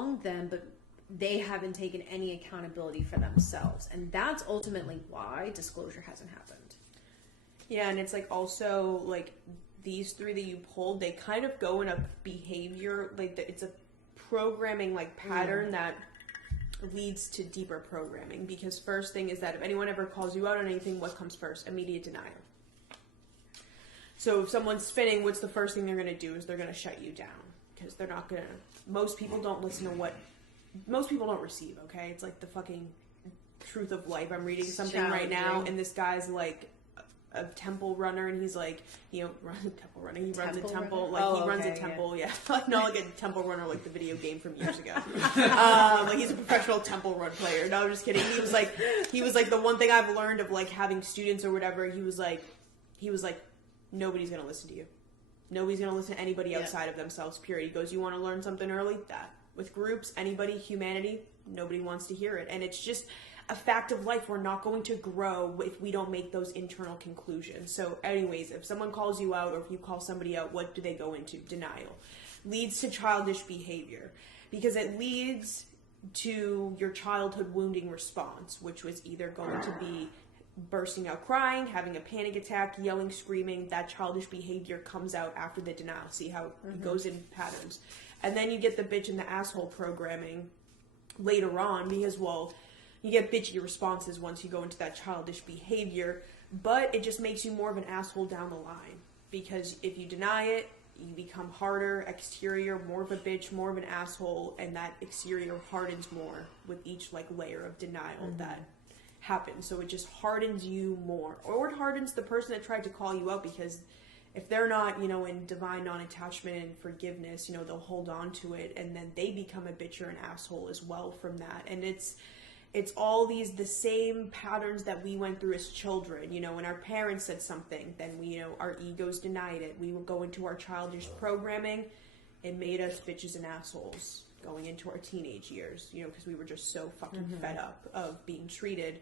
wronged them, but they haven't taken any accountability for themselves. And that's ultimately why disclosure hasn't happened. Yeah, and it's like also like these three that you pulled, they kind of go in a behavior, like it's a programming like pattern that leads to deeper programming. Because first thing is that if anyone ever calls you out on anything, what comes first? Immediate denial. So if someone's spinning, what's the first thing they're going to do is they're going to shut you down. Because they're not going to, most people don't listen to what, most people don't receive, okay? It's like the fucking truth of life. I'm reading something right now, and this guy's like a temple runner, and he's like, you know, runs a temple runner. He runs a temple, like he runs a temple, yeah. Like not like a temple runner, like the video game from years ago. Like he's a professional temple run player. No, I'm just kidding. He was like the one thing I've learned of like having students or whatever. He was like, nobody's gonna listen to you. Nobody's gonna listen to anybody outside of themselves. Period. He goes, you want to learn something early? That with groups, anybody, humanity, nobody wants to hear it, and it's just a fact of life. We're not going to grow if we don't make those internal conclusions. So anyways, if someone calls you out or if you call somebody out, what do they go into? Denial. Leads to childish behavior because it leads to your childhood wounding response, which was either going to be bursting out crying, having a panic attack, yelling, screaming. That childish behavior comes out after the denial. See how it goes in patterns. And then you get the bitch and the asshole programming later on because, well, you get bitchy responses once you go into that childish behavior, but it just makes you more of an asshole down the line. Because if you deny it, you become harder, exterior, more of a bitch, more of an asshole, and that exterior hardens more with each like layer of denial that happens. So it just hardens you more. Or it hardens the person that tried to call you out, because if they're not, you know, in divine non-attachment and forgiveness, you know, they'll hold on to it, and then they become a bitch or an asshole as well from that. And it's all the same patterns that we went through as children. You know, when our parents said something, then we, you know, our egos denied it. We would go into our childish programming. It made us bitches and assholes going into our teenage years, you know, because we were just so fucking fed up of being treated,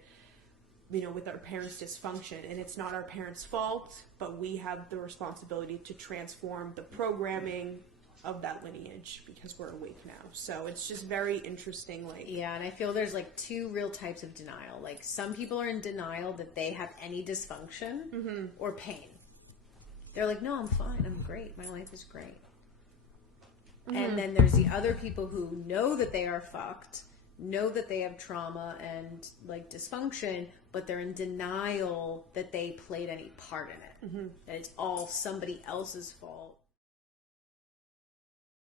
you know, with our parents' dysfunction. And it's not our parents' fault, but we have the responsibility to transform the programming of that lineage because we're awake now. So it's just very interesting. Like, yeah, and I feel there's like two real types of denial. Like some people are in denial that they have any dysfunction or pain. They're like, no, I'm fine, I'm great, my life is great. And then there's the other people who know that they are fucked, know that they have trauma and like dysfunction, but they're in denial that they played any part in it. That it's all somebody else's fault.